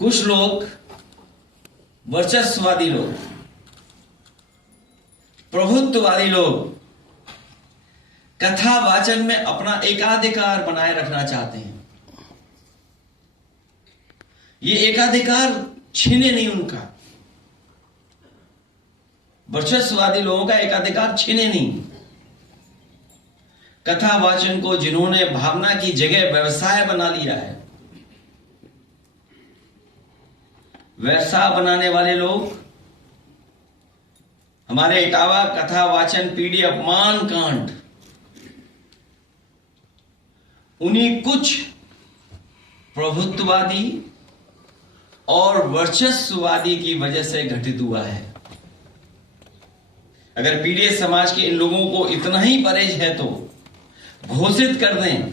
कुछ लोग, वर्चस्ववादी लोग, प्रभुत्ववादी लोग कथा वाचन में अपना एकाधिकार बनाए रखना चाहते हैं। ये एकाधिकार छीने नहीं उनका, वर्चस्ववादी लोगों का एकाधिकार छीने नहीं। कथा वाचन को जिन्होंने भावना की जगह व्यवसाय बना लिया है, व्यवसाय बनाने वाले लोग हमारे इटावा कथा वाचन पीढ़ी अपमान कांड उन्हीं कुछ प्रभुत्ववादी और वर्चस्ववादी की वजह से घटित हुआ है। अगर पीड़ित समाज के इन लोगों को इतना ही परहेज है तो घोषित कर दें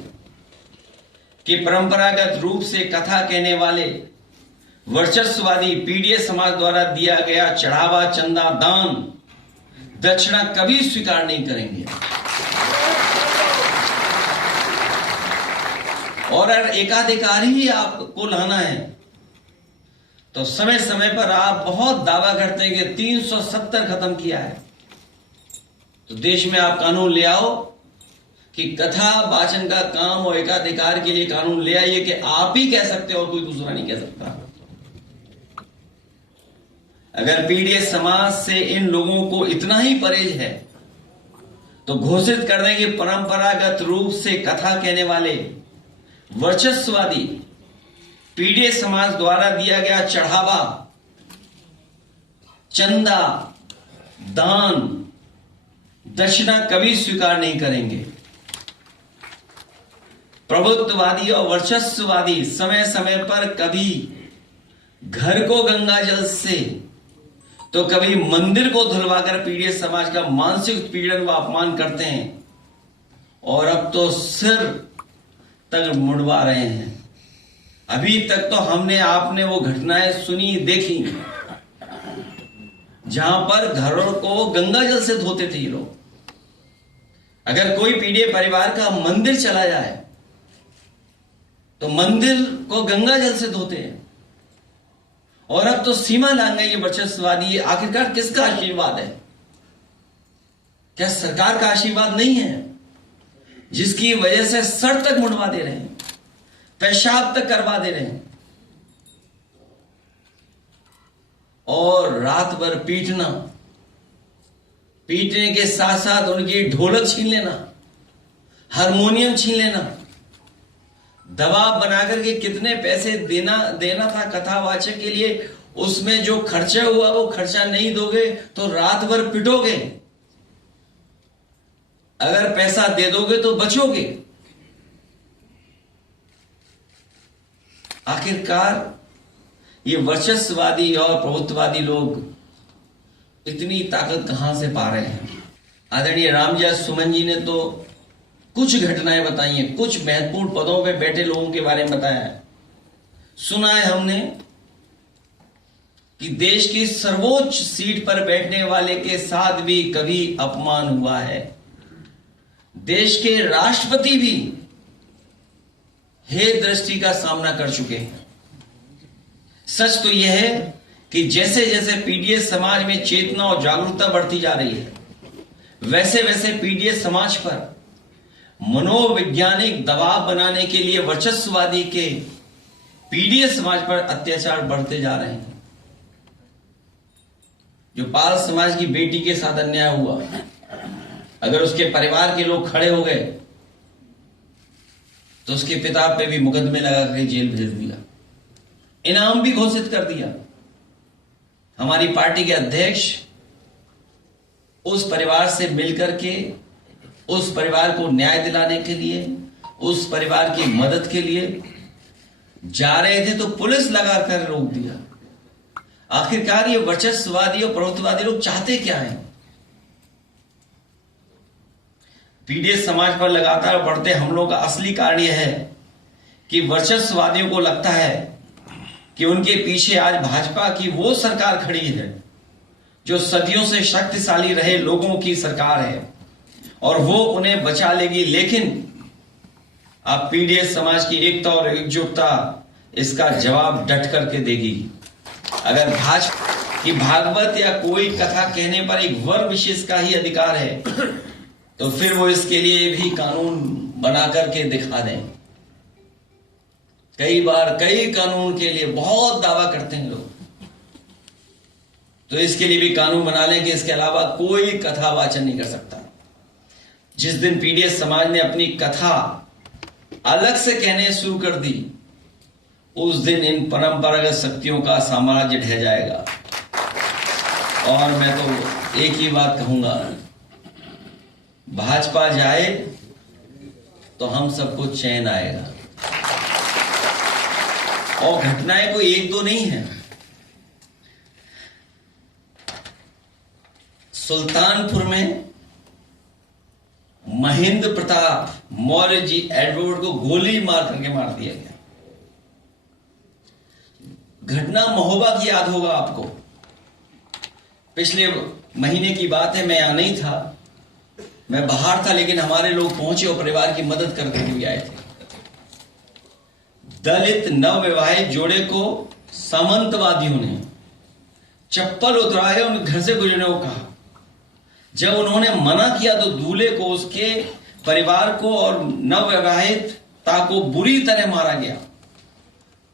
कि परंपरागत रूप से कथा कहने वाले वर्चस्ववादी पीड़ित समाज द्वारा दिया गया चढ़ावा, चंदा, दान, दक्षिणा कभी स्वीकार नहीं करेंगे। और अगर एकाधिकार ही आपको लाना है तो समय समय पर आप बहुत दावा करते हैं कि 370 खत्म किया है, तो देश में आप कानून ले आओ कि कथा वाचन का काम और एकाधिकार के लिए कानून ले आइए कि आप ही कह सकते हो और कोई दूसरा नहीं कह सकता। अगर पीड़ित समाज से इन लोगों को इतना ही परहेज है तो घोषित कर दें कि परंपरागत रूप से कथा कहने वाले वर्चस्ववादी पीड़ित समाज द्वारा दिया गया चढ़ावा, चंदा, दान, दक्षिणा कभी स्वीकार नहीं करेंगे। प्रभुत्ववादी और वर्चस्ववादी समय समय पर कभी घर को गंगा जल से तो कभी मंदिर को धुलवाकर पीड़ित समाज का मानसिक उत्पीड़न व अपमान करते हैं, और अब तो सिर तक मुड़वा रहे हैं। अभी तक तो हमने आपने वो घटनाएं सुनी, देखी, जहां पर घरों को गंगा जल से धोते थे ये लोग। अगर कोई पीड़ित परिवार का मंदिर चला जाए तो मंदिर को गंगा जल से धोते हैं, और अब तो सीमा लांग गई ये वर्चस्ववादी। आखिरकार किसका आशीर्वाद है? क्या सरकार का आशीर्वाद नहीं है, जिसकी वजह से सर तक मुड़वा दे रहे हैं, पेशाब तक करवा दे रहे हैं, और रात भर पीटना, पीटने के साथ साथ उनकी ढोलक छीन लेना, हारमोनियम छीन लेना, दबाव बनाकर के कितने पैसे देना था कथावाचक के लिए, उसमें जो खर्चा हुआ वो खर्चा नहीं दोगे तो रात भर पिटोगे, अगर पैसा दे दोगे तो बचोगे। आखिरकार ये वर्चस्ववादी और प्रभुत्ववादी लोग इतनी ताकत कहां से पा रहे हैं? आदरणीय रामजय सुमन जी ने तो कुछ घटनाएं बताई हैं, कुछ महत्वपूर्ण पदों पे बैठे लोगों के बारे में बताया है। सुना है हमने कि देश की सर्वोच्च सीट पर बैठने वाले के साथ भी कभी अपमान हुआ है। देश के राष्ट्रपति भी हे दृष्टि का सामना कर चुके हैं। सच तो यह है कि जैसे जैसे पीड़ित समाज में चेतना और जागरूकता बढ़ती जा रही है, वैसे वैसे पीड़ित समाज पर मनोवैज्ञानिक दबाव बनाने के लिए वर्चस्ववादी के पीड़ित समाज पर अत्याचार बढ़ते जा रहे हैं। जो पाल समाज की बेटी के साथ अन्याय हुआ, अगर उसके परिवार के लोग खड़े हो गए तो उसके पिता पे भी मुकदमे लगाकर जेल भेज दिया, इनाम भी घोषित कर दिया। हमारी पार्टी के अध्यक्ष उस परिवार से मिलकर के उस परिवार को न्याय दिलाने के लिए, उस परिवार की मदद के लिए जा रहे थे तो पुलिस लगाकर रोक दिया। आखिरकार ये वर्चस्ववादी और प्रभुत्ववादी लोग चाहते क्या हैं? पीड़ित समाज पर लगातार बढ़ते हमलों का असली कारण यह है कि वर्चस्ववादियों को लगता है कि उनके पीछे आज भाजपा की वो सरकार खड़ी है जो सदियों से शक्तिशाली रहे लोगों की सरकार है और वो उन्हें बचा लेगी। लेकिन आप पीड़ित समाज की एकता और एकजुटता इसका जवाब डट करके देगी। अगर भाजपा की भागवत या कोई कथा कहने पर एक वर्ग विशेष का ही अधिकार है तो फिर वो इसके लिए भी कानून बना करके दिखा दें। कई बार कई कानून के लिए बहुत दावा करते हैं लोग, तो इसके लिए भी कानून बना लें कि इसके अलावा कोई कथा वाचन नहीं कर सकता। जिस दिन पीडीएस समाज ने अपनी कथा अलग से कहने शुरू कर दी, उस दिन इन परंपरागत शक्तियों का साम्राज्य ढह जाएगा। और मैं तो एक ही बात कहूंगा, भाजपा जाए तो हम सबको चैन आएगा। और घटनाएं कोई एक दो नहीं है। सुल्तानपुर में महेंद्र प्रताप मौर्य जी एडवर्ड को गोली मार करके मार दिया गया। घटना महोबा की याद होगा आपको। पिछले महीने की बात है, मैं यहां नहीं था, मैं बाहर था, लेकिन हमारे लोग पहुंचे और परिवार की मदद करने के लिए आए थे। दलित नवविवाहित जोड़े को सामंतवादियों ने चप्पल उतराए, उन घर से गुजरने को कहा। जब उन्होंने मना किया तो दूल्हे को, उसके परिवार को और नवविवाहिता को बुरी तरह मारा गया।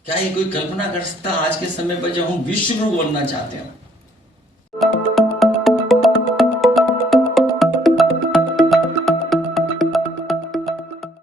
क्या ये कोई कल्पना कर सकता आज के समय पर जब हम विश्व गुरु बनना चाहते हैं?